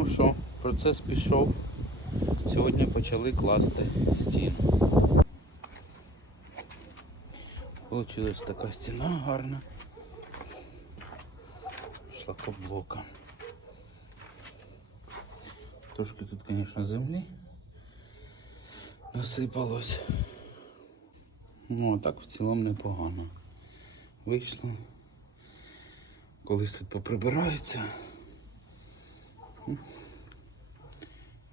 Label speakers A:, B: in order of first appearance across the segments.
A: Ну що, процес пішов. Сьогодні почали класти стіну. Получилась така стіна гарна. Шлакоблока. Трошки тут, звісно, землі насипалось. Ну, а так в цілому непогано. Вийшло. Колись тут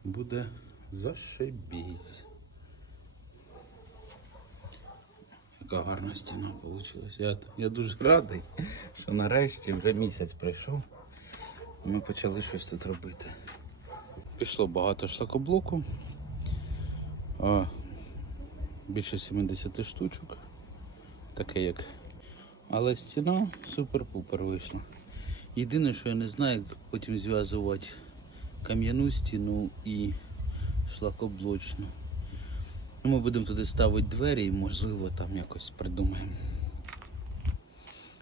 A: Буде зашибісь. Яка гарна стіна вийшла. Я, я дуже радий, що нарешті вже місяць прийшов. Ми почали щось тут робити. Пішло багато шлакоблоку. А, більше 70 штучок. Таке як. Але стіна супер-пупер вийшла. Єдине, що я не знаю, як потім зв'язувати кам'яну стіну і шлакоблочну. Ну, Ми будемо туди ставити двері і можливо там якось придумаємо.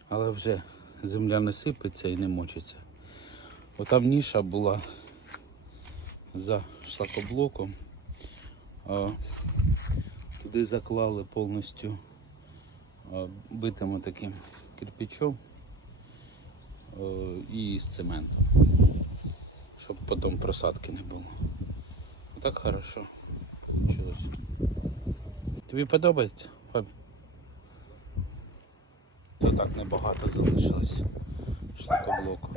A: Але вже земля не сипеться і не мочиться. Отам ніша була за шлакоблоком. А, туди заклали повністю битим таким кирпичом і з цементом. Щоб потім просадки не було. Так хорошо. Получилось. Тобі подобається? Фабі? То так небагато залишилось шлакоблоку.